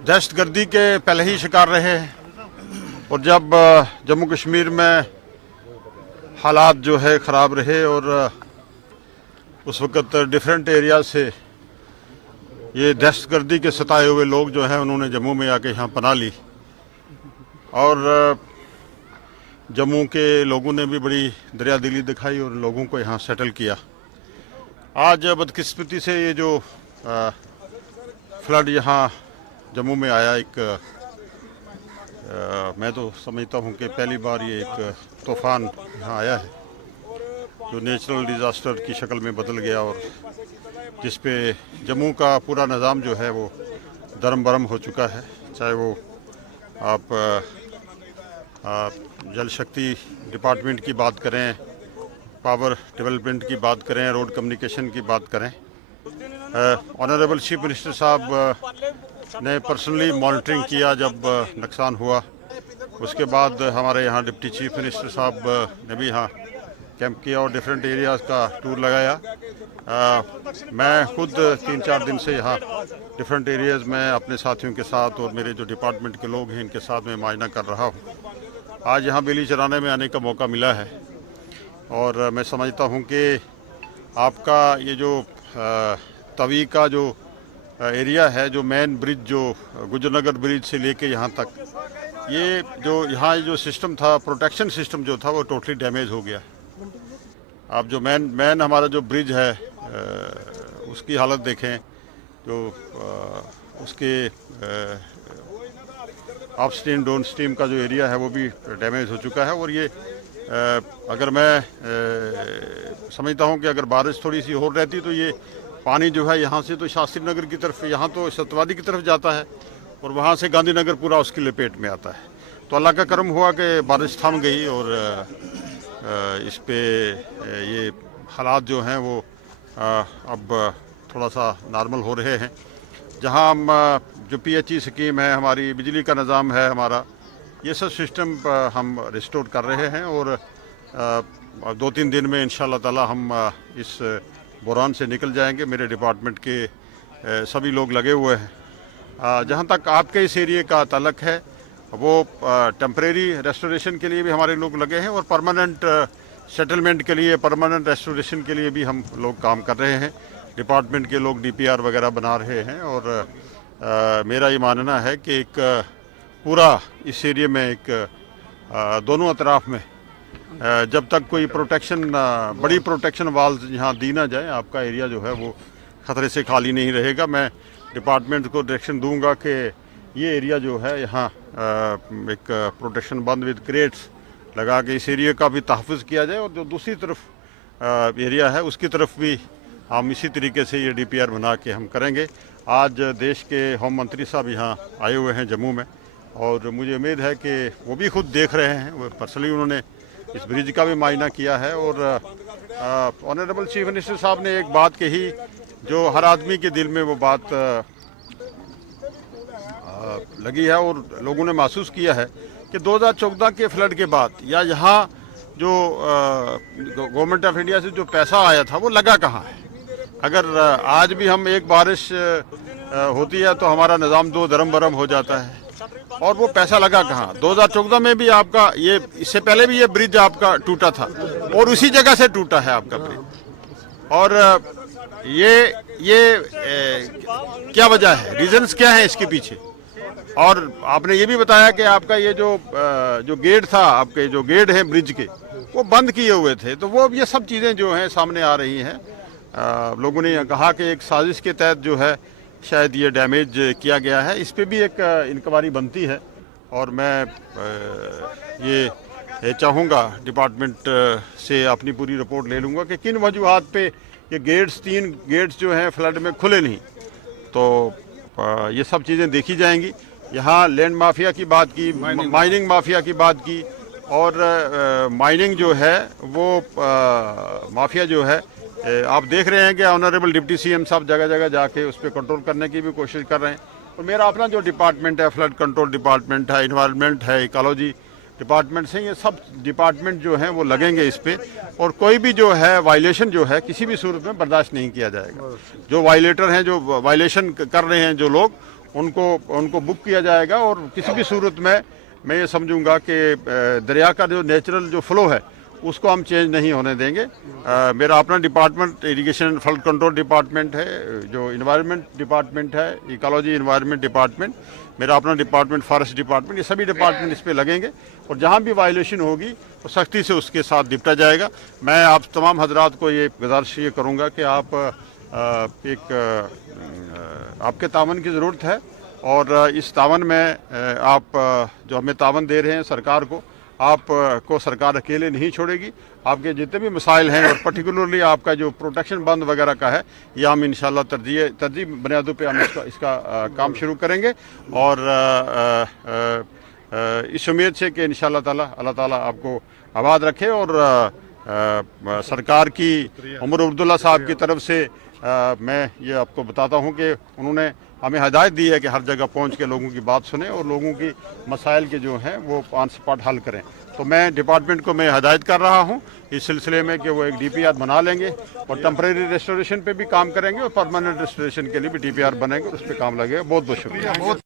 दहशतगर्दी के पहले ही शिकार रहे हैं और जब जम्मू कश्मीर में हालात जो है ख़राब रहे और उस वक़्त डिफरेंट एरिया से ये दहशतगर्दी के सताए हुए लोग जो हैं उन्होंने जम्मू में आके यहाँ पनाह ली और जम्मू के लोगों ने भी बड़ी दरियादिली दिखाई और लोगों को यहाँ सेटल किया। आज बदकिस्मती से ये जो फ्लड यहाँ जम्मू में आया, मैं तो समझता हूँ कि पहली बार ये एक तूफ़ान यहाँ आया है जो नेचुरल डिज़ास्टर की शक्ल में बदल गया और जिस पे जम्मू का पूरा निज़ाम जो है वो दरम बरम हो चुका है। चाहे वो आप जल शक्ति डिपार्टमेंट की बात करें, पावर डेवलपमेंट की बात करें, रोड कम्युनिकेशन की बात करें। ऑनरेबल चीफ मिनिस्टर साहब ने पर्सनली मॉनिटरिंग किया जब नुकसान हुआ। उसके बाद हमारे यहाँ डिप्टी चीफ मिनिस्टर साहब ने भी यहाँ कैंप किया और डिफरेंट एरियाज़ का टूर लगाया। मैं खुद 3-4 दिन से यहाँ डिफरेंट एरियाज़ में अपने साथियों के साथ और मेरे जो डिपार्टमेंट के लोग हैं इनके साथ में मुआयना कर रहा हूँ। आज यहाँ बिजली चलाने में आने का मौका मिला है और मैं समझता हूँ कि आपका ये जो तवी का जो एरिया है, जो मेन ब्रिज जो गुजरनगर ब्रिज से लेके यहाँ तक, ये जो सिस्टम था, प्रोटेक्शन सिस्टम जो था वो टोटली डैमेज हो गया। आप जो मेन हमारा जो ब्रिज है उसकी हालत देखें, जो उसके अप स्ट्रीम डाउन स्ट्रीम का जो एरिया है वो भी डैमेज हो चुका है। और ये अगर मैं समझता हूँ कि अगर बारिश थोड़ी सी और रहती तो ये पानी जो है यहाँ से तो शास्त्री नगर की तरफ, यहाँ तो सतवादी की तरफ जाता है और वहाँ से गांधीनगर पूरा उसकी लपेट में आता है। तो अल्लाह का करम हुआ कि बारिश थम गई और इस पे ये हालात जो हैं वो अब थोड़ा सा नॉर्मल हो रहे हैं। जहाँ हम जो PHE स्कीम है, हमारी बिजली का निज़ाम है हमारा, ये सब सिस्टम हम रिस्टोर कर रहे हैं और 2-3 दिन में इंशाअल्लाह ताला हम इस बुरान से निकल जाएंगे। मेरे डिपार्टमेंट के सभी लोग लगे हुए हैं। जहाँ तक आपके इस एरिए का ताल्लुक है वो टेम्परेरी रेस्टोरेशन के लिए भी हमारे लोग लगे हैं और परमानेंट सेटलमेंट के लिए, परमानेंट रेस्टोरेशन के लिए भी हम लोग काम कर रहे हैं। डिपार्टमेंट के लोग DPR वगैरह बना रहे हैं और मेरा ये मानना है कि एक पूरा इस एरिए में एक दोनों अतराफ में जब तक कोई प्रोटेक्शन, बड़ी प्रोटेक्शन वाल्स यहाँ दी ना जाए, आपका एरिया जो है वो ख़तरे से खाली नहीं रहेगा। मैं डिपार्टमेंट को डायरेक्शन दूंगा कि ये एरिया जो है यहाँ एक प्रोटेक्शन बंद विद क्रेट्स लगा के इस एरिया का भी तहफ़्फ़ुज़ किया जाए और जो दूसरी तरफ एरिया है उसकी तरफ भी हम इसी तरीके से ये DPR बना के हम करेंगे। आज देश के होम मंत्री साहब यहाँ आए हुए हैं जम्मू में और मुझे उम्मीद है कि वो भी खुद देख रहे हैं, वो पर्सनली उन्होंने इस ब्रिज का भी मायना किया है। और ऑनरेबल चीफ मिनिस्टर साहब ने एक बात कही जो हर आदमी के दिल में वो बात लगी है और लोगों ने महसूस किया है कि 2014 के फ्लड के बाद या यहाँ जो गवर्नमेंट ऑफ इंडिया से जो पैसा आया था वो लगा कहाँ है। अगर आज भी हम एक बारिश होती है तो हमारा निज़ाम दो दरम बरम हो जाता है और वो पैसा लगा कहाँ। 2014 में भी आपका ये, इससे पहले भी ये ब्रिज आपका टूटा था और उसी जगह से टूटा है आपका ब्रिज। और ये क्या वजह है, रीजंस क्या है इसके पीछे। और आपने ये भी बताया कि आपका ये जो गेट था, आपके जो गेट हैं ब्रिज के, वो बंद किए हुए थे। तो वो ये सब चीज़ें जो हैं सामने आ रही हैं। लोगों ने कहा कि एक साजिश के तहत जो है शायद ये डैमेज किया गया है। इस पे भी एक इंक्वायरी बनती है और मैं ये चाहूँगा डिपार्टमेंट से अपनी पूरी रिपोर्ट ले लूँगा कि किन वजूहात पे ये गेट्स, 3 गेट्स जो हैं फ्लड में खुले नहीं। तो ये सब चीज़ें देखी जाएंगी। यहाँ लैंड माफिया की बात की, माइनिंग माफिया की बात की और माइनिंग जो है वो माफिया जो है, आप देख रहे हैं कि ऑनरेबल डिप्टी CM साहब जगह जगह जाके उस पर कंट्रोल करने की भी कोशिश कर रहे हैं। और मेरा अपना जो डिपार्टमेंट है, फ्लड कंट्रोल डिपार्टमेंट है, इन्वायरमेंट है, इकोलॉजी डिपार्टमेंट्स हैं, ये सब डिपार्टमेंट जो हैं वो लगेंगे इस पे, और कोई भी जो है वायलेशन जो है किसी भी सूरत में बर्दाश्त नहीं किया जाएगा। जो वायलेटर हैं, जो वायलेशन कर रहे हैं जो लोग, उनको बुक किया जाएगा, और किसी भी सूरत में मैं ये समझूंगा कि दरिया का जो नेचुरल जो फ्लो है उसको हम चेंज नहीं होने देंगे। मेरा अपना department irrigation flood control department है, जो इन्वायरमेंट डिपार्टमेंट है, इकोलॉजी इन्वायरमेंट डिपार्टमेंट, मेरा अपना डिपार्टमेंट फॉरेस्ट डिपार्टमेंट, ये सभी डिपार्टमेंट इस पे लगेंगे, और जहाँ भी वायलेशन होगी तो सख्ती से उसके साथ निपटा जाएगा। मैं आप तमाम हजरात को ये गुजारिश ये करूँगा कि आप आपके तावन की ज़रूरत है, और इस तावन में आप जो हमें तावन दे रहे हैं सरकार को, आपको सरकार अकेले नहीं छोड़ेगी। आपके जितने भी मसाइल हैं, और पर्टिकुलरली आपका जो प्रोटेक्शन बंद वगैरह का है, ये हम इंशाल्लाह तरजीह बुनियादों पे हम इसका काम शुरू करेंगे, और इस उम्मीद से कि इंशाल्लाह ताला अल्लाह ताला आपको आबाद रखे। और सरकार की उमर अब्दुल्ला साहब की तरफ से मैं ये आपको बताता हूँ कि उन्होंने हमें हदायत दी है कि हर जगह पहुँच के लोगों की बात सुने और लोगों की मसाइल के जो हैं वो ऑन स्पॉट हल करें। तो मैं डिपार्टमेंट को मैं हदायत कर रहा हूँ इस सिलसिले में कि वो एक DPR बना लेंगे, और टेम्परेरी रेस्टोरेशन पे भी काम करेंगे, और परमानेंट रेस्टोरेशन के लिए भी DPR बनेंगे, उस पर काम लगेगा। बहुत बहुत शुक्रिया।